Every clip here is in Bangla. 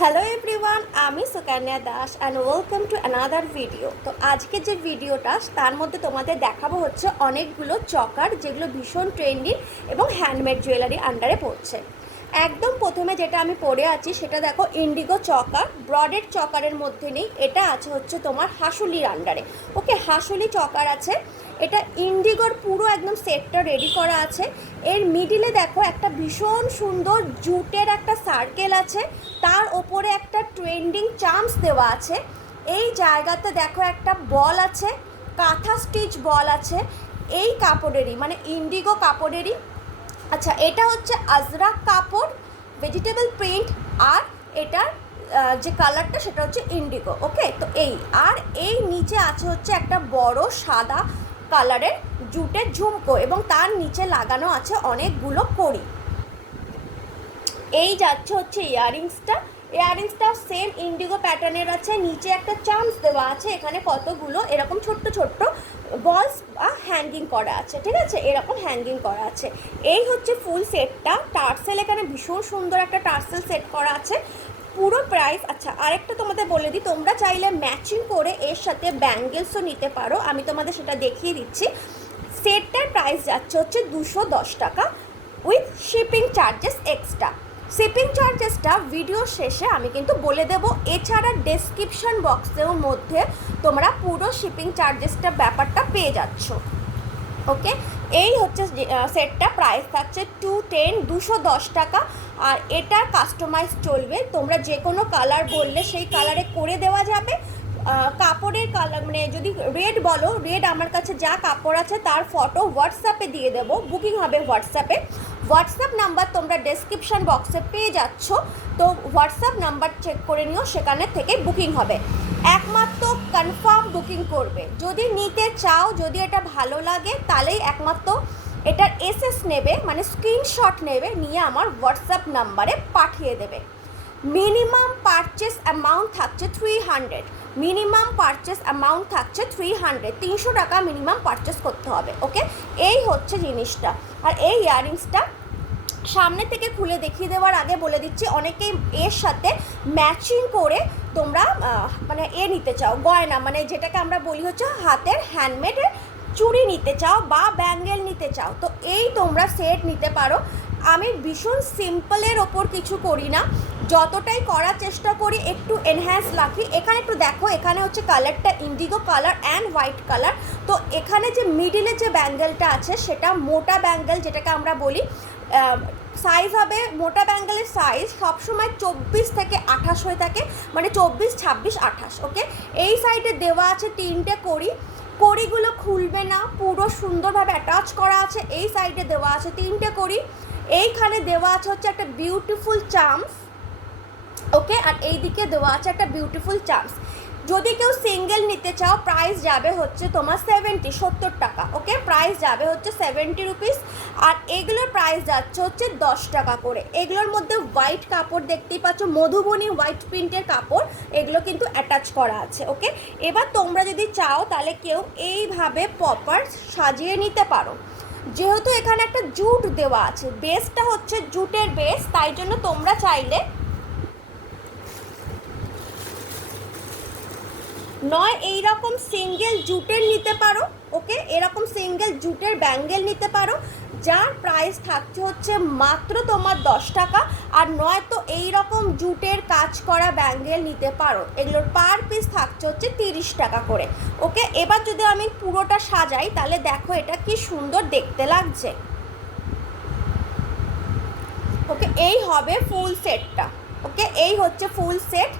হ্যালো এভরিওয়ান, আমি Sukanya Das and welcome to another video. তো আজকে যে ভিডিওটা তার মধ্যে তোমাদের দেখাবো হচ্ছে অনেকগুলো চকার যেগুলো ভীষণ ট্রেন্ডি এবং হ্যান্ডমেড জুয়েলারি আন্ডারে পড়ছে। একদম প্রথমে যেটা আমি পরে আছি সেটা দেখো ইন্ডিগো চকার, ব্রডেড চকারের মধ্যে নেই, এটা আছে হচ্ছে তোমার হাসুলির আন্ডারে। ওকে, হাসুলি চকার আছে, এটা ইন্ডিগোর পুরো একদম সেটটা রেডি করা আছে। এর মিডিলে দেখো একটা ভীষণ সুন্দর জুটের একটা সার্কেল আছে, তার ওপরে একটা ট্রেন্ডিং চার্মস দেওয়া আছে। এই জায়গাতে দেখো একটা বল আছে, কাঁথা স্টিচ বল আছে, এই কাপড়েরই মানে ইন্ডিগো কাপড়েরই। আচ্ছা, এটা হচ্ছে আজরাক কাপড়, ভেজিটেবল প্রিন্ট, আর এটার যে কালারটা সেটা হচ্ছে ইন্ডিগো। ওকে, তো এই নিচে আছে হচ্ছে একটা বড় সাদা কালারের জুটের ঝুমকো এবং তার নিচে লাগানো আছে অনেকগুলো কড়ি। এই যাচ্ছে হচ্ছে ইয়াররিংসটা সেম ইন্ডিগো প্যাটার্নের আছে, নিচে একটা চার্মস দেওয়া আছে, এখানে কতগুলো এরকম ছোট্ট ছোট্ট বলস বা হ্যাঙ্গিং করা আছে, ঠিক আছে, এরকম হ্যাঙ্গিং করা আছে। এই হচ্ছে ফুল সেটটা। টার্সেল এখানে ভীষণ সুন্দর একটা টার্সেল সেট করা আছে, পুরো প্রাইস। আচ্ছা, আরেকটা তোমাদের বলে দিই, তোমরা চাইলে ম্যাচিং করে এর সাথে ব্যাঙ্গেলসও নিতে পারো, আমি তোমাদের সেটা দেখিয়ে দিচ্ছি। সেটটার প্রাইস যাচ্ছে হচ্ছে 210 টাকা with shipping charges extra. Shipping চার্জেসটা ভিডিও শেষে আমি কিন্তু বলে দেবো, এছাড়া ডেসক্রিপশন বক্সের মধ্যে তোমরা পুরো শিপিং চার্জেসটা ব্যাপারটা পেয়ে যাচ্ছ। ওকে, এই হচ্ছে সেটটা, প্রাইস থাকছে 210 টাকা। আর এটা কাস্টমাইজ চলবে, তোমরা যে কোনো কালার বললে সেই কালারে করে দেওয়া যাবে। কাপড়ের কালার মানে যদি রেড বলো, রেড আমার কাছে যা কাপড় আছে তার ফটো হোয়াটসঅ্যাপে দিয়ে দেবো, বুকিং হবে হোয়াটসঅ্যাপ নাম্বার তোমরা ডেসক্রিপশন বক্সে পেয়ে যাচ্ছ, তো হোয়াটসঅ্যাপ নাম্বার চেক করে নিও, সেখানে থেকে বুকিং হবে। একমাত্র কনফার্ম বুকিং করবে, যদি নিতে চাও, যদি এটা ভালো লাগে তাহলেই একমাত্র এটার এসএস নেবে, মানে স্ক্রিনশট নেবে, নিয়ে আমার হোয়াটসঅ্যাপ নাম্বারে পাঠিয়ে দেবে। মিনিমাম পারচেস অ্যামাউন্ট থাকছে 300, মিনিমাম পারচেস অ্যামাউন্ট থাকছে 300 টাকা মিনিমাম পারচেস করতে হবে। ওকে, এই হচ্ছে জিনিসটা। আর এই ইয়াররিংসটা সামনে থেকে খুলে দেখিয়ে দেওয়ার আগে বলে দিচ্ছি, অনেকেই এর সাথে ম্যাচিং করে তোমরা মানে নিতে চাও, গয়না মানে যেটাকে আমরা বলি হচ্ছে হাতের হ্যান্ডমেডের চুড়ি নিতে চাও বা ব্যাঙ্গেল নিতে চাও, তো এই তোমরা সেট নিতে পারো। আমি ভীষণ সিম্পলের ওপর কিছু করি না, যতটাই করার চেষ্টা করি একটু এনহ্যান্স রাখি। এখানে একটু দেখো, এখানে হচ্ছে কালারটা Indigo colour and white colour. তো এখানে যে মিডিলে যে ব্যাঙ্গেলটা আছে সেটা মোটা ব্যাঙ্গেল, যেটাকে আমরা বলি। সাইজ হবে, মোটা ব্যাঙ্গেলের সাইজ সবসময় 24 থেকে 28 হয়ে থাকে, মানে 24, 26, 28। ওকে, এই সাইডে দেওয়া আছে 3টে কড়ি, কড়িগুলো খুলবে না, পুরো সুন্দরভাবে অ্যাটাচ করা আছে। এই সাইডে দেওয়া আছে 3টে কড়ি, এইখানে দেওয়া আছে হচ্ছে একটা বিউটিফুল চার্মস। ওকে, আর এই দিকে দেওয়া আছে একটা বিউটিফুল চার্মস। যদি কেউ সিঙ্গেল নিতে চাও প্রাইস যাবে হচ্ছে তোমার 70 টাকা। ওকে, প্রাইস যাবে হচ্ছে 70 রুপিস। আর এগুলোর প্রাইস যাচ্ছে হচ্ছে 10 টাকা করে। এগুলোর মধ্যে হোয়াইট কাপড় দেখতেই পাচ্ছ, মধুবনী হোয়াইট প্রিন্টের কাপড়, এগুলো কিন্তু অ্যাটাচ করা আছে। ওকে, এবার তোমরা যদি চাও তাহলে কেউ এইভাবে পপার সাজিয়ে নিতে পারো, যেহেতু এখানে একটা জুট দেওয়া আছে, বেসটা হচ্ছে জুটের বেস, তাই জন্য তোমরা চাইলে নয় এইরকম সিঙ্গেল জুটের নিতে পারো। ওকে, এরকম সিঙ্গেল জুটের ব্যাঙ্গেল নিতে পারো, যার প্রাইস থাকছে হচ্ছে মাত্র তোমার 10 টাকা। আর নয়তো এইরকম জুটের কাজ করা ব্যাঙ্গেল নিতে পারো, এগুলোর পার পিস থাকছে হচ্ছে 30 টাকা করে। ওকে, এবার যদি আমি পুরোটা সাজাই তাহলে দেখো এটা কি সুন্দর দেখতে লাগছে। ওকে, এই হবে ফুল সেটটা। ওকে, এই হচ্ছে ফুল সেট।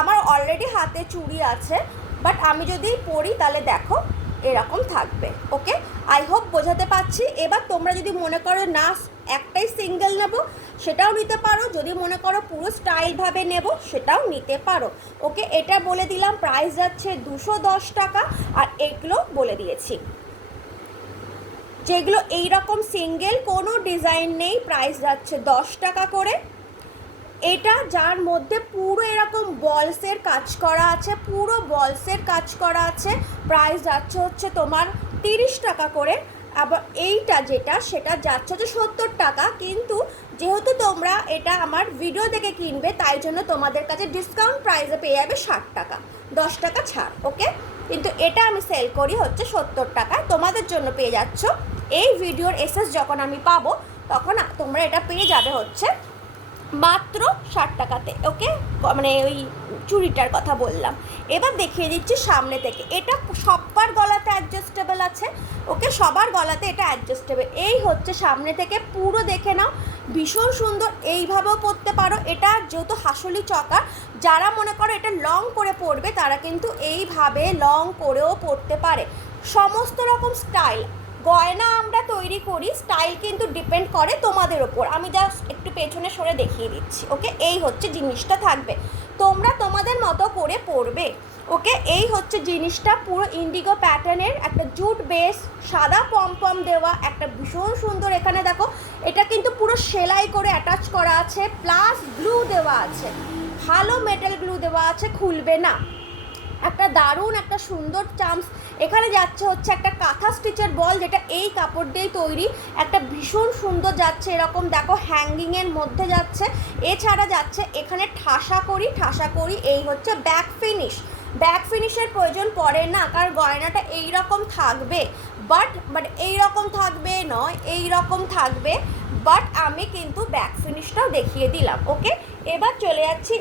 আমার অলরেডি হাতে চুড়ি আছে, বাট আমি যদি পরি তাহলে দেখো এরকম থাকবে। ওকে, আই হোপ বোঝাতে পারছি। এবার তোমরা যদি মনে করো না একটাই সিঙ্গেল নেব, সেটাও নিতে পারো, যদি মনে করো পুরো স্টাইলভাবে নেব সেটাও নিতে পারো। ওকে, এটা বলে দিলাম, প্রাইস যাচ্ছে 210 টাকা। আর এগুলো বলে দিয়েছি, যেগুলো এইরকম সিঙ্গেল কোনো ডিজাইন নেই, প্রাইস যাচ্ছে 10 টাকা করে। এটা যার মধ্যে পুরো এরকম বলসের কাজ করা আছে, পুরো বলসের কাজ করা আছে, প্রাইস যাচ্ছে হচ্ছে তোমার 30 টাকা করে। আবার এইটা যেটা সেটা যাচ্ছে হচ্ছে 70 টাকা, কিন্তু যেহেতু তোমরা এটা আমার ভিডিও দেখে কিনবে তাই জন্য তোমাদের কাছে ডিসকাউন্ট প্রাইসে পেয়ে যাবে 60 টাকা, 10 টাকা ছাড়। ওকে, কিন্তু এটা আমি সেল করি হচ্ছে 70 টাকায়, তোমাদের জন্য পেয়ে যাচ্ছ এই ভিডিওর এসএস যখন আমি পাবো তখন তোমরা এটা পেয়ে যাবে হচ্ছে মাত্র 60 টাকাতে। ওকে, মানে ওই চুড়িটার কথা বললাম। এবার দেখিয়ে দিচ্ছি সামনে থেকে, এটা সবার গলাতে অ্যাডজাস্টেবল আছে। ওকে, সবার গলাতে এটা অ্যাডজাস্টেবল। এই হচ্ছে সামনে থেকে, পুরো দেখে নাও, ভীষণ সুন্দর। এইভাবেও পরতে পারো, এটা যেহেতু হাসলি চকা, যারা মনে করো এটা লং করে পরবে তারা কিন্তু এইভাবে লং করেও পরতে পারে। সমস্ত রকম স্টাইল গয়না আমরা তৈরি করি, স্টাইল কিন্তু ডিপেন্ড করে তোমাদের ওপর। আমি জাস্ট একটু পেছনে সরে দেখিয়ে দিচ্ছি। ওকে, এই হচ্ছে জিনিসটা থাকবে, তোমরা তোমাদের মতো করে পরবে। ওকে, এই হচ্ছে জিনিসটা, পুরো ইন্ডিগো প্যাটার্নের একটা জুট বেস, সাদা পম দেওয়া, একটা ভীষণ সুন্দর। এখানে দেখো এটা কিন্তু পুরো সেলাই করে অ্যাটাচ করা আছে, প্লাস গ্লু দেওয়া আছে, ভালো মেটাল গ্লু দেওয়া আছে, খুলবে না। একটা দারুণ একটা সুন্দর চামস। এখানে যাচ্ছে হচ্ছে একটা কাঁথা স্টিচের বল, যেটা এই কাপড় দিয়েই তৈরি, একটা ভীষণ সুন্দর যাচ্ছে এরকম দেখো হ্যাঙ্গিংয়ের মধ্যে যাচ্ছে। এছাড়া যাচ্ছে এখানে ঠাসা করি। এই হচ্ছে ব্যাক ফিনিশের প্রয়োজন পড়ে না, কারণ গয়নাটা এইরকম থাকবে, বাট এইরকম থাকবে নয়, এইরকম থাকবে, বাট আমি কিন্তু ব্যাক ফিনিশটাও দেখিয়ে দিলাম। ওকে, এবার চলে যাচ্ছি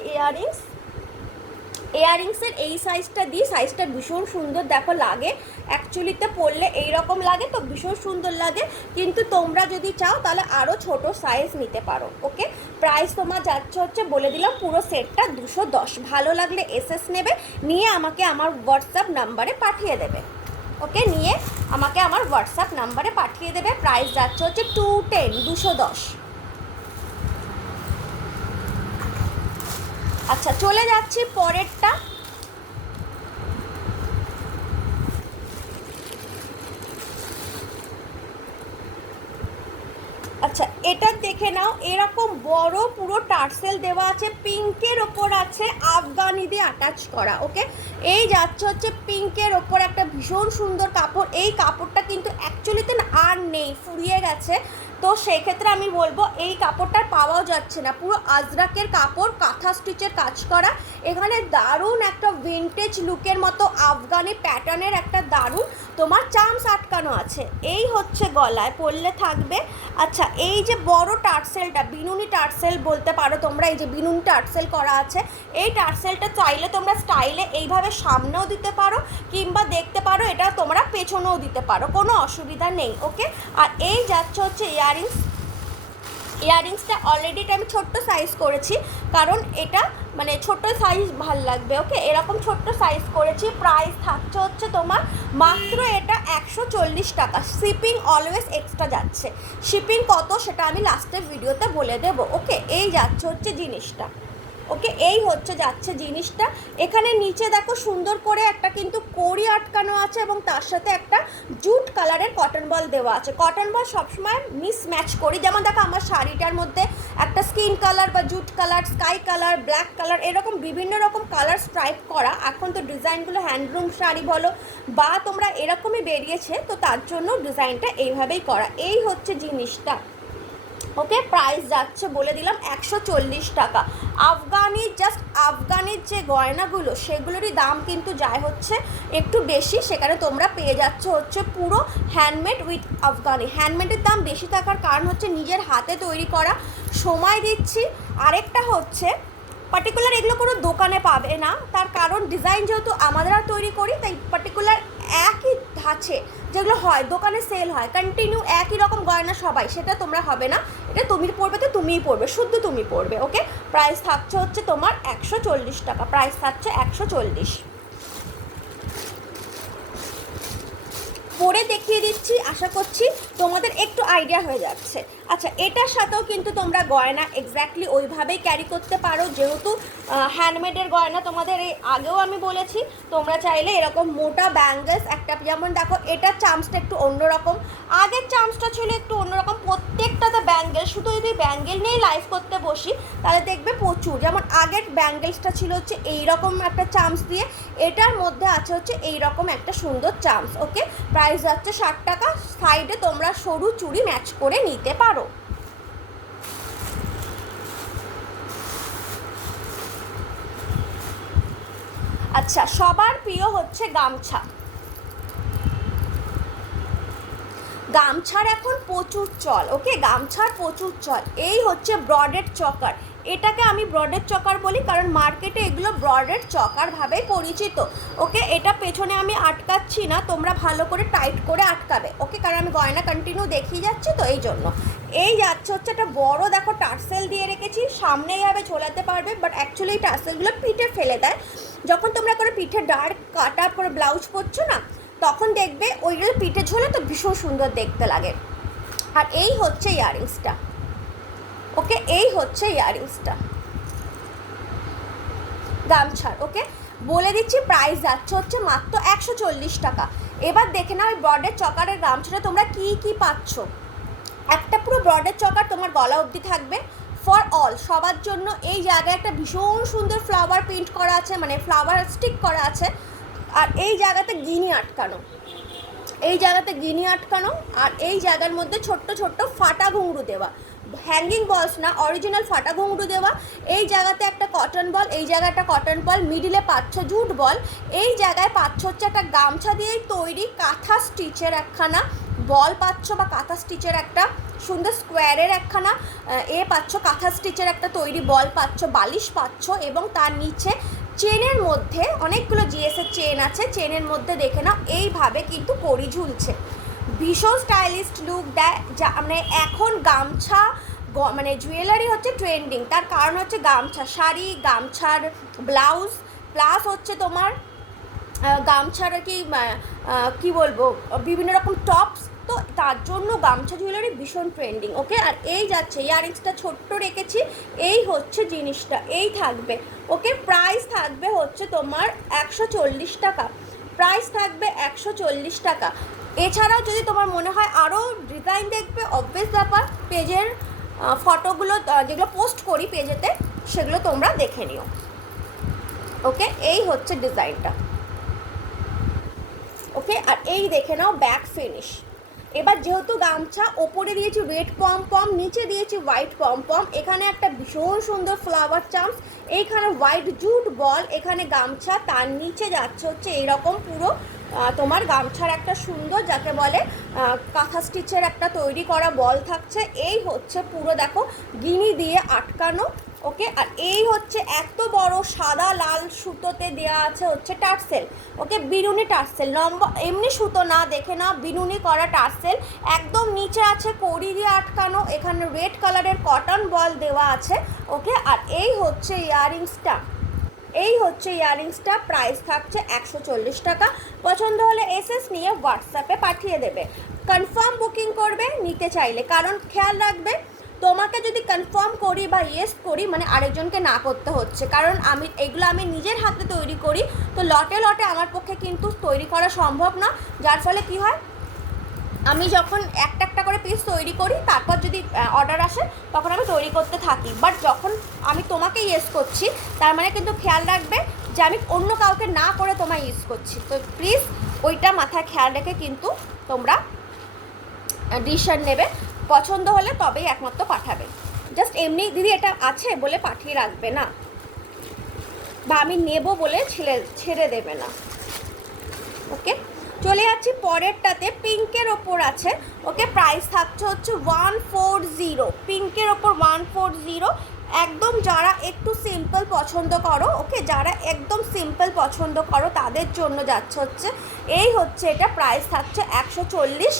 ইয়াররিংসের এই সাইজটা দিই, সাইজটা ভীষণ সুন্দর দেখো লাগে, অ্যাকচুয়ালিতে পরলে এইরকম লাগে তো ভীষণ সুন্দর লাগে, কিন্তু তোমরা যদি চাও তাহলে আরও ছোট সাইজ নিতে পারো। ওকে, প্রাইস তোমার যাচ্ছে হচ্ছে বলে দিলাম পুরো সেটটা 210। ভালো লাগলে এসএস নেবে, নিয়ে আমাকে আমার হোয়াটসঅ্যাপ নাম্বারে পাঠিয়ে দেবে। ওকে, নিয়ে আমাকে আমার হোয়াটসঅ্যাপ নাম্বারে পাঠিয়ে দেবে। প্রাইস যাচ্ছে হচ্ছে 210। আচ্ছা, চলে যাচ্ছি পরেরটা। আচ্ছা, এটা দেখে নাও, এরকম বড় পুরো টার্সেল দেওয়া আছে, পিঙ্কের ওপর আছে আফগানি দিয়ে অ্যাটাচ করা। ওকে, এই যাচ্ছে হচ্ছে পিঙ্কের ওপর একটা ভীষণ সুন্দর কাপড়। এই কাপড়টা কিন্তু অ্যাকচুয়ালিতে আর নেই, ফুরিয়ে গেছে, তো সেক্ষেত্রে আমি বলবো এই কাপড়টার পাওয়াও যাচ্ছে না। পুরো আজরাকের কাপড়, কাঁথা স্টিচের কাজ করা, এখানে দারুণ একটা ভিন্টেজ লুকের মতো আফগানি প্যাটার্নের একটা দারুণ তোমার চামস আটকানো আছে। এই হচ্ছে গলায় পরলে থাকবে। আচ্ছা, এই যে বড় টার্সেলটা, বিনুনি টার্সেল বলতে পারো তোমরা, এই যে বিনুনি টার্সেল করা আছে, এই টার্সেলটা চাইলে তোমরা স্টাইলে এইভাবে সামনেও দিতে পারো, কিংবা দেখতে পারো এটা তোমরা পেছনেও দিতে পারো, কোনো অসুবিধা নেই। ওকে, আর এই যাচ্ছে হচ্ছে ইয়াররিংসটা অলরেডি এটা আমি ছোট্ট সাইজ করেছি, কারণ এটা মানে ছোট্ট সাইজ ভাল লাগবে। ওকে, এরকম ছোট্ট সাইজ করেছি। প্রাইস থাকছে হচ্ছে তোমার মাত্র এটা 140 টাকা। শিপিং অলওয়েজ এক্সট্রা যাচ্ছে, শিপিং কত সেটা আমি লাস্টের ভিডিওতে বলে দেবো। ওকে, এই যাচ্ছে হচ্ছে জিনিসটা। ওকে, এই হচ্ছে যাচ্ছে জিনিসটা। এখানে নিচে দেখো সুন্দর করে একটা কিন্তু কড়ি আটকানো আছে, এবং তার সাথে একটা জুট কালারের কটন বল দেওয়া আছে। কটন বল সবসময় মিসম্যাচ করি, যেমন দেখো আমার শাড়িটার মধ্যে একটা স্কিন কালার বা jute colour, sky colour, black colour, এরকম বিভিন্ন রকম কালার স্ট্রাইপ করা। এখন তো ডিজাইনগুলো হ্যান্ডলুম শাড়ি বলো বা তোমরা এরকমই বেরিয়েছে, তো তার জন্য ডিজাইনটা এইভাবেই করা। এই হচ্ছে জিনিসটা। ওকে, প্রাইস যাচ্ছে বলে দিলাম 140 টাকা। আফগানির যে গয়নাগুলো সেগুলোরই দাম কিন্তু যায় হচ্ছে একটু বেশি, সেখানে তোমরা পেয়ে যাচ্ছ হচ্ছে পুরো হ্যান্ডমেড উইথ আফগানি। হ্যান্ডমেডের দাম বেশি থাকার কারণ হচ্ছে নিজের হাতে তৈরি করা, সময় দিচ্ছি। আরেকটা হচ্ছে পার্টিকুলার এগুলো কোনো দোকানে পাবে না, তার কারণ ডিজাইন যেহেতু আমরা তৈরি করি, তাই পার্টিকুলার একই ধাঁচে যেগুলো হয় দোকানে সেল হয় কন্টিনিউ একই রকম গয়না সবাই, সেটা তোমরা হবে না। এটা তুমি পরবে তো তুমিই পরবে, শুদ্ধ তুমি পরবে। ওকে, প্রাইস থাকছে হচ্ছে তোমার 140 টাকা। প্রাইস থাকছে 140। পরে দেখিয়ে দিচ্ছি, আশা করছি তোমাদের একটু আইডিয়া হয়ে যাচ্ছে। আচ্ছা, এটার সাথেও কিন্তু তোমরা গয়না এক্স্যাক্টলি ওইভাবেই ক্যারি করতে পারো, যেহেতু হ্যান্ডমেডের গয়না তোমাদের এই আগেও আমি বলেছি। তোমরা চাইলে এরকম মোটা ব্যাঙ্গলস একটা, যেমন দেখো এটার চামসটা একটু অন্যরকম, আগের চামসটা ছিল একটু অন্যরকম, প্রত্যেকটাতে ব্যাঙ্গেল, শুধু যদি ব্যাঙ্গেল নিয়েই লাইভ করতে বসি তাহলে দেখবে প্রচুর, যেমন আগের ব্যাঙ্গেলসটা ছিল হচ্ছে এইরকম একটা চামচ দিয়ে, এটার মধ্যে আছে হচ্ছে এইরকম একটা সুন্দর চামচ। ওকে, প্রাইস যাচ্ছে 60 টাকা। সাইডে তোমরা সরু চুড়ি ম্যাচ করে নিতে পারো। আচ্ছা, সবার প্রিয় হচ্ছে গামছা। গামছার এখন প্রচুর চল। ওকে, গামছার প্রচুর চল। এই হচ্ছে ব্রডেড চকার, এটাকে আমি ব্রডেড চকার বলি কারণ মার্কেটে এগুলো ব্রডেড চকার ভাবেই পরিচিত। ওকে, এটা পেছনে আমি আটকাচ্ছি না, তোমরা ভালো করে টাইট করে আটকাবে। ওকে, কারণ আমি গয়না কন্টিনিউ দেখিয়ে যাচ্ছি তো এই জন্য। এই যাচ্ছে হচ্ছে একটা বড় দেখো টার্সেল দিয়ে রেখেছি, সামনে এইভাবে ঝোলাতে পারবে, বাট অ্যাকচুয়ালি এই টার্সেলগুলো পিঠে ফেলে দেয়। যখন তোমরা করে পিঠে ডার্ক কাট আপ করে ব্লাউজ পরছো না, তখন দেখবে ওইগুলো পিঠে ঝোলে তো ভীষণ সুন্দর দেখতে লাগে। আর এই হচ্ছে ইয়াররিংসটা। ওকে, এই হচ্ছে ইয়াররিংসটা গামছার। ওকে, বলে দিচ্ছি প্রাইস যাচ্ছে হচ্ছে মাত্র 140 টাকা। এবার দেখে নাও এই ব্রডের চকারের গামছাটা তোমরা কি কি পাচ্ছ। একটা পুরো ব্রডের চকার তোমার গলা অবধি থাকবে ফর অল, সবার জন্য। এই জায়গায় একটা ভীষণ সুন্দর ফ্লাওয়ার প্রিন্ট করা আছে, মানে ফ্লাওয়ার স্টিক করা আছে। আর এই জায়গাতে গিনি আটকানো, এই জায়গাতে গিনি আটকানো, আর এই জায়গার মধ্যে ছোট্ট ছোট্ট ফাটা ঘুঙরু দেওয়া, হ্যাঙ্গিং বলস না, অরিজিনাল ফাটা ঘুঙরু দেওয়া। এই জায়গাতে একটা কটন বল, এই জায়গায় একটা কটন বল, মিডিলে পাচ্ছ জুট বল, এই জায়গায় পাচ্ছ হচ্ছে একটা গামছা দিয়েই তৈরি কাঁথা স্টিচের একখানা বল পাচ্ছ, বা কাঁথা স্টিচের একটা সুন্দর স্কোয়ারের একখানা পাচ্ছ, কাঁথা স্টিচের একটা তৈরি বল পাচ্ছ, বালিশ পাচ্ছ, এবং তার নিচে চেনের মধ্যে অনেকগুলো জিএসের চেন আছে, চেনের মধ্যে দেখে নাও এইভাবে কিন্তু কড়ি ঝুলছে। ভীষণ স্টাইলিস্ট লুক দেয়, যা মানে এখন গামছা মানে জুয়েলারি হচ্ছে ট্রেন্ডিং, তার কারণ হচ্ছে গামছা শাড়ি, গামছার ব্লাউজ, প্লাস হচ্ছে তোমার গামছার কি বলবো বিভিন্ন রকম টপস, তো তার জন্য গামছা জুয়েলারি ভীষণ ট্রেন্ডিং। ওকে, আর এই যাচ্ছে ইয়াররিংসটা ছোট্ট রেখেছি, এই হচ্ছে জিনিসটা, এই থাকবে। ওকে, প্রাইস থাকবে হচ্ছে তোমার 140 টাকা, প্রাইস থাকবে 140 টাকা। এছাড়াও যদি তোমার মনে হয় আরও ডিজাইন দেখবে, অবভিয়াস ব্যাপার, পেজের ফটোগুলো যেগুলো পোস্ট করি পেজেতে সেগুলো তোমরা দেখে নিও। ওকে, এই হচ্ছে ডিজাইনটা। ওকে, আর এই দেখে নাও ব্যাক ফিনিশ। এবার যেহেতু গামছা ওপরে দিয়েছি রেড পম পম, নিচে দিয়েছি হোয়াইট পম পম, এখানে একটা ভীষণ সুন্দর ফ্লাওয়ার চাম্পস, এইখানে হোয়াইট জুট বল, এখানে গামছা, তার নিচে যাচ্ছে হচ্ছে এইরকম পুরো তোমার গামছার একটা সুন্দর যাকে বলে কাঁথা স্টিচের একটা তৈরি করা বল থাকছে। এই হচ্ছে পুরো দেখো গিনি দিয়ে আটকানো। ওকে, আর এই হচ্ছে এত বড় সাদা লাল সুতোতে দেওয়া আছে হচ্ছে টার্সেল। ওকে, বিনুনি টার্সেল, লম্বা এমনি সুতো না, দেখে নাও বিনুনি করা টার্সেল। একদম নিচে আছে কড়ি দিয়ে আটকানো, এখানে রেড কালারের কটন বল দেওয়া আছে। ওকে, আর এই হচ্ছে ইয়াররিংসটা, এই হচ্ছে ইয়াররিংসটা, প্রাইস থাকছে 140 টাকা। পছন্দ হলে এসএস নিয়ে হোয়াটসঅ্যাপে পাঠিয়ে দেবে, কনফার্ম বুকিং করবে নিতে চাইলে। কারণ খেয়াল রাখবে, তোমাকে যদি কনফার্ম করি বা ইয়েস করি মানে আরেকজনকে না করতে হচ্ছে, কারণ এগুলো আমি নিজের হাতে তৈরি করি, তো লটে লটে আমার পক্ষে কিন্তু তৈরি করা সম্ভব না। যার ফলে কি হয়, আমি যখন একটা একটা করে পিস তৈরি করি, তারপর যদি অর্ডার আসে তখন আমি তৈরি করতে থাকি। বাট যখন আমি তোমাকে ইয়েস করছি, তার মানে কিন্তু খেয়াল রাখবে যে আমি অন্য কাউকে না করে তোমায় ইউজ করছি। তো প্লিজ ওইটা মাথায় খেয়াল রেখে কিন্তু তোমরা ডিসিশন নেবে, পছন্দ হলে তবেই একমাত্র পাঠাবে। জাস্ট এমনি দিদি এটা আছে বলে পাঠিয়ে রাখবে না, বা আমি নেব বলে ছেড়ে দেবে না। ওকে, চলে যাচ্ছি পরেরটাতে, পিঙ্কের ওপর আছে। ওকে, প্রাইস থাকছে হচ্ছে 140, পিঙ্কের ওপর 140। একদম যারা একটু সিম্পল পছন্দ করো, ওকে, যারা একদম সিম্পল পছন্দ করো তাদের জন্য যাচ্ছে হচ্ছে এই হচ্ছে এটা, প্রাইস থাকছে 140।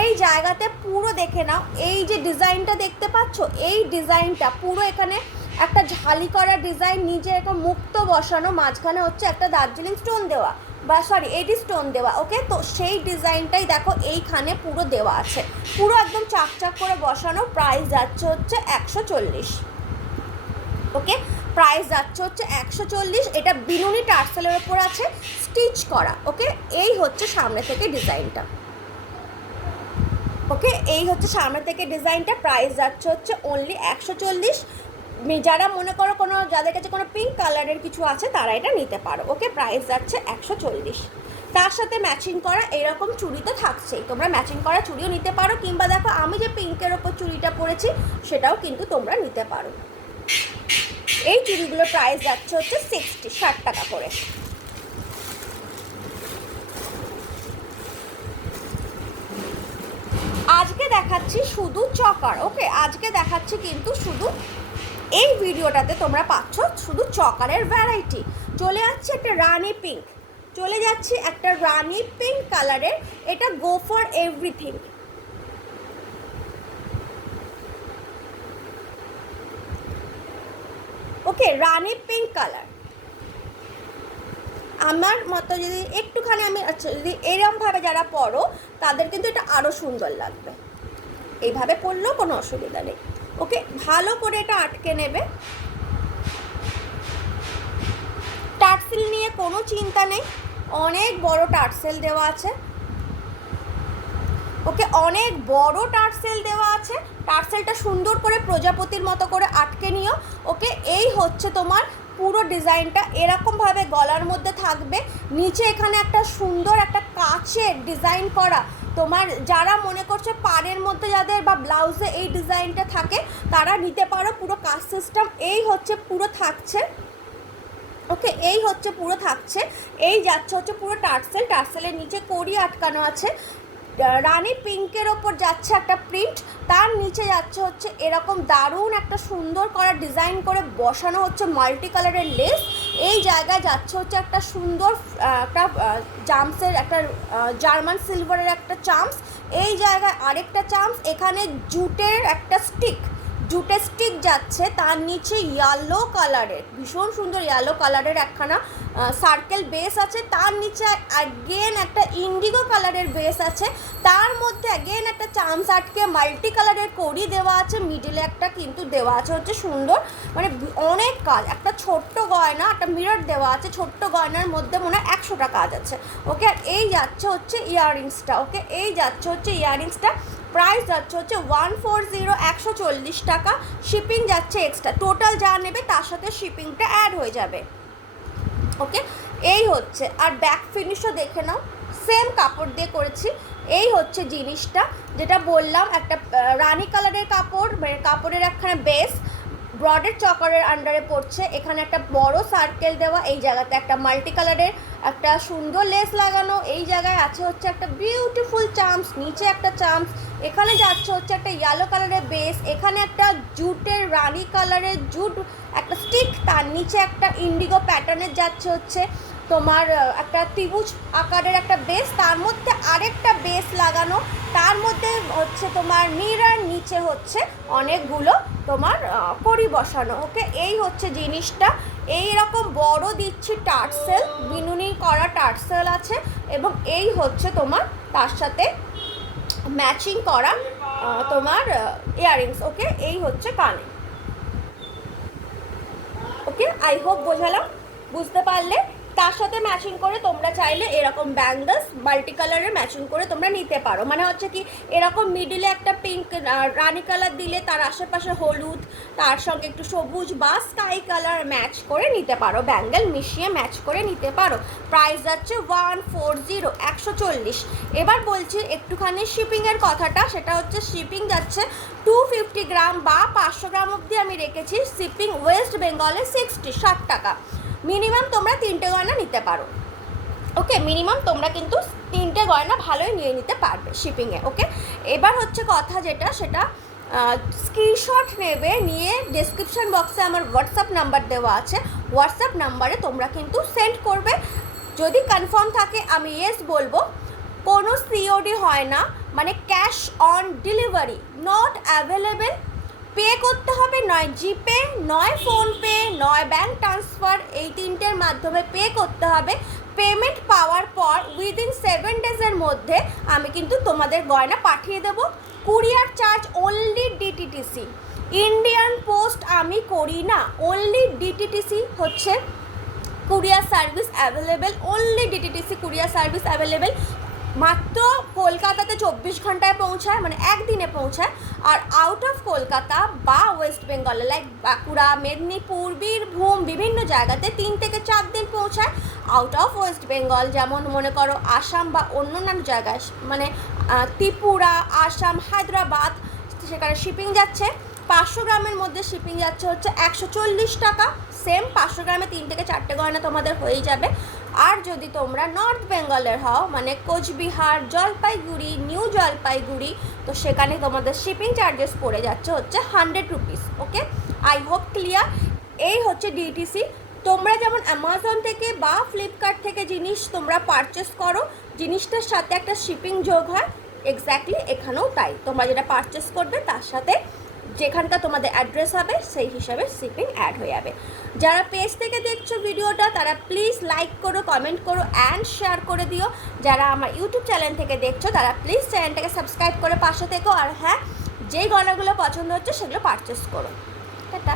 এই জায়গাতে পুরো দেখে নাও, এই যে ডিজাইনটা দেখতে পাচ্ছ, এই ডিজাইনটা পুরো এখানে একটা ঝালি করা ডিজাইন, নিচে একটা মুক্ত বসানো, মাঝখানে হচ্ছে একটা দার্জিলিং স্টোন দেওয়া, বা সরি এডি স্টোন দেওয়া। ওকে, তো সেই ডিজাইনটাই দেখো এইখানে পুরো দেওয়া আছে, পুরো একদম চাকচাক করে বসানো। প্রাইস যাচ্ছে হচ্ছে 140। ওকে, প্রাইস যাচ্ছে হচ্ছে 140। এটা বিনুনি টার্সেলের ওপর আছে, স্টিচ করা। ওকে, এই হচ্ছে সামনে থেকে ডিজাইনটা। ওকে, এই হচ্ছে সামনে থেকে ডিজাইনটা। প্রাইস যাচ্ছে হচ্ছে অনলি 140। যারা মনে করো যাদের কাছে কোনো পিঙ্ক কালারের কিছু আছে তারা এটা নিতে পারো। ওকে, প্রাইস যাচ্ছে 140। তার সাথে ম্যাচিং করা এরকম চুড়ি তো থাকছেই, তোমরা ম্যাচিং করা চুড়িও নিতে পারো, কিংবা দেখো আমি যে পিঙ্কের ওপর চুড়িটা পরেছি সেটাও কিন্তু তোমরা নিতে পারো। এই চুড়িগুলোর প্রাইস যাচ্ছে হচ্ছে 60 টাকা করে। আজকে দেখাচ্ছি শুধু চকার। ওকে, আজকে দেখাচ্ছি কিন্তু শুধু, এই ভিডিওটাতে তোমরা পাচ্ছ শুধু চকারের ভ্যারাইটি। চলে যাচ্ছে একটা রানি পিঙ্ক, চলে যাচ্ছি একটা রানি পিঙ্ক কালারের, এটা go for everything. Okay, Rani pink colour আমার মতো যদি একটুখানি আমি, আচ্ছা যদি এরমভাবে যারা পরো তাদের কিন্তু এটা আরও সুন্দর লাগবে। এইভাবে পরলেও কোনো অসুবিধা নেই। ওকে, ভালো করে এটা আটকে নেবে। টার্সেল নিয়ে কোনো চিন্তা নেই, অনেক বড় টার্সেল দেওয়া আছে। ওকে, অনেক বড় টার্সেল দেওয়া আছে। টার্সেলটা সুন্দর করে প্রজাপতির মতো করে আটকে নিও। ওকে, এই হচ্ছে তোমার পুরো ডিজাইনটা, এরকমভাবে গলার মধ্যে থাকবে। নিচে এখানে একটা সুন্দর একটা কাচের ডিজাইন করা। তোমার যারা মনে করছে পাড়ের মধ্যে যাদের বা ব্লাউজে এই ডিজাইনটা থাকে তারা নিতে পারো। পুরো কাজ সিস্টেম এই হচ্ছে পুরো থাকছে। ওকে, এই হচ্ছে পুরো থাকছে। এই যাচ্ছে হচ্ছে পুরো টার্সেল, টার্সেলের নিচে কড়ি আটকানো আছে। রানি পিঙ্কের ওপর যাচ্ছে একটা প্রিন্ট, তার নিচে যাচ্ছে হচ্ছে এরকম দারুণ একটা সুন্দর করা ডিজাইন করে বসানো হচ্ছে মাল্টি কালারের লেস। এই জায়গায় যাচ্ছে হচ্ছে একটা সুন্দর একটা চামসের একটা জার্মান সিলভারের একটা চামস। এই জায়গায় আরেকটা চামস, এখানে জুটের একটা স্টিক, জুটের স্টিক যাচ্ছে। তার নিচে ইয়েলো কালারের, ভীষণ সুন্দর ইয়েলো কালারের একখানা সার্কেল বেস আছে। তার নিচে অ্যাগেন একটা ইন্ডিগো কালারের বেস আছে। তার মধ্যে অ্যাগেন একটা চামস আটকে মাল্টি কালারের কড়ি দেওয়া আছে। মিডিলে একটা কিন্তু দেওয়া আছে হচ্ছে সুন্দর, মানে অনেক কাজ। একটা ছোট্ট গয়না, একটা মিরর দেওয়া আছে। ছোট্ট গয়নার মধ্যে মনে হয় 100টা কাজ আছে। ওকে, আর এই যাচ্ছে হচ্ছে ইয়াররিংসটা। ওকে, এই যাচ্ছে হচ্ছে ইয়াররিংসটা। প্রাইস যাচ্ছে হচ্ছে 140, 140 টাকা। শিপিং যাচ্ছে এক্সট্রা, টোটাল যা নেবে তার সাথে শিপিংটা অ্যাড হয়ে যাবে। ওকে, এই হচ্ছে। আর ব্যাক ফিনিশও দেখে নাও, সেম কাপড় দিয়ে করেছি। এই হচ্ছে জিনিসটা, যেটা বললাম একটা রানি কালারের কাপড়, মানে কাপড়ের একখানা বেস ব্রডের চকারের আন্ডারে পড়ছে। এখানে একটা বড় সার্কেল দেওয়া, এই জায়গাতে একটা মাল্টি কালারের একটা সুন্দর লেস লাগানো। এই জায়গায় আছে হচ্ছে একটা বিউটিফুল চামস, নিচে একটা চামস। এখানে যাচ্ছে হচ্ছে একটা ইয়েলো কালারের বেস, এখানে একটা জুটের রানি কালারের জুট একটা স্টিক, তার নিচে একটা ইন্ডিগো প্যাটার্নের যাচ্ছে হচ্ছে তোমার একটা ত্রিভুজ আকারের একটা বেস, তার মধ্যে আরেকটা বেস লাগানো, তার মধ্যে হচ্ছে তোমার মিরর, নিচে হচ্ছে অনেকগুলো তোমার কড়ি বসানো। ওকে, এই হচ্ছে জিনিসটা। এই রকম বড় দিচ্ছি টার্সেল, বিনুনি করা টার্সেল আছে, এবং এই হচ্ছে তোমার তার সাথে ম্যাচিং করা তোমার ইয়াররিংস। ওকে, এই হচ্ছে কানে। ওকে, আই হোপ বোঝালাম, বুঝতে পারলে। তার সাথে ম্যাচিং করে তোমরা চাইলে এরকম ব্যাঙ্গলস মাল্টি কালারের ম্যাচিং করে তোমরা নিতে পারো। মানে হচ্ছে কি, এরকম মিডিলে একটা পিঙ্ক রানি কালার দিলে তার আশেপাশে হলুদ, তার সঙ্গে একটু সবুজ বা স্কাই কালার ম্যাচ করে নিতে পারো, ব্যাঙ্গেল মিশিয়ে ম্যাচ করে নিতে পারো। প্রাইস যাচ্ছে 140, 140। এবার বলছি একটুখানি শিপিংয়ের কথাটা, সেটা হচ্ছে শিপিং যাচ্ছে 250 গ্রাম বা 500 গ্রাম অবধি আমি রেখেছি। শিপিং ওয়েস্ট বেঙ্গলে 60 টাকা। মিনিমাম তোমরা 3টে গয়না নিতে পারো। ওকে, মিনিমাম তোমরা কিন্তু 3টে গয়না ভালোই নিয়ে নিতে পারবে শিপিংয়ে। ওকে, এবার হচ্ছে কথা যেটা, সেটা স্ক্রিনশট নেবে, নিয়ে ডেসক্রিপশন বক্সে আমার হোয়াটসঅ্যাপ নাম্বার দেওয়া আছে, হোয়াটসঅ্যাপ নাম্বারে তোমরা কিন্তু সেন্ড করবে। যদি কনফার্ম থাকে আমি ইয়েস বলবো। কোনো সিওডি হয় না, মানে cash on delivery not available. Pay করতে হবে, নয় জিপে, নয় ফোনপে, নয় ব্যাঙ্ক ট্রান্সফার, এই 3টের মাধ্যমে পে করতে হবে। পেমেন্ট পাওয়ার পর উইদিন 7 ডেজের মধ্যে আমি কিন্তু তোমাদের গয়না পাঠিয়ে দেবো। Courier charge only DTDC, Indian post আমি করি না, অনলি ডিটিটিসি হচ্ছে courier service available, only DTDC courier service available. মাত্র কলকাতাতে 24 ঘন্টায় পৌঁছায়, মানে একদিনে পৌঁছায়। আর আউট অফ কলকাতা বা ওয়েস্ট বেঙ্গলে লাইক বাঁকুড়া, মেদিনীপুর, বীরভূম বিভিন্ন জায়গাতে 3 থেকে 4 দিন পৌঁছায়। আউট অফ ওয়েস্ট বেঙ্গল যেমন মনে করো আসাম বা অন্যান্য জায়গায়, মানে ত্রিপুরা, আসাম, হায়দ্রাবাদ, সেখানে শিপিং যাচ্ছে 500 গ্রামের মধ্যে, শিপিং যাচ্ছে হচ্ছে 140 টাকা। সেম 500 গ্রামে 3 থেকে 4টে গয়না তোমাদের হয়েই যাবে। আর যদি তোমরা নর্থ বেঙ্গলের হও, মানে কোচবিহার, জলপাইগুড়ি, নিউ জলপাইগুড়ি, তো সেখানে তোমাদের শিপিং চার্জেস পড়ে যাচ্ছে হচ্ছে 100 rupees. Okay, I hope clear. এই হচ্ছে ডিটিসি। তোমরা যেমন অ্যামাজন থেকে বা ফ্লিপকার্ট থেকে জিনিস তোমরা পারচেস করো, জিনিসটার সাথে একটা শিপিং যোগ হয়, এক্স্যাক্টলি এখানেও তাই। তোমরা যেটা পারচেস করবে তার সাথে যেখানকার তোমাদের অ্যাড্রেস হবে সেই হিসাবে শিপিং অ্যাড হয়ে যাবে। যারা পেজ থেকে দেখছো ভিডিওটা তারা প্লিজ লাইক করো, কমেন্ট করো অ্যান্ড শেয়ার করে দিও। যারা আমার ইউটিউব চ্যানেল থেকে দেখছো তারা প্লিজ চ্যানেলটাকে সাবস্ক্রাইব করে পাশে থেকো। আর হ্যাঁ, যেই গয়নাগুলো পছন্দ হচ্ছে সেগুলো পারচেস করো। টাটা।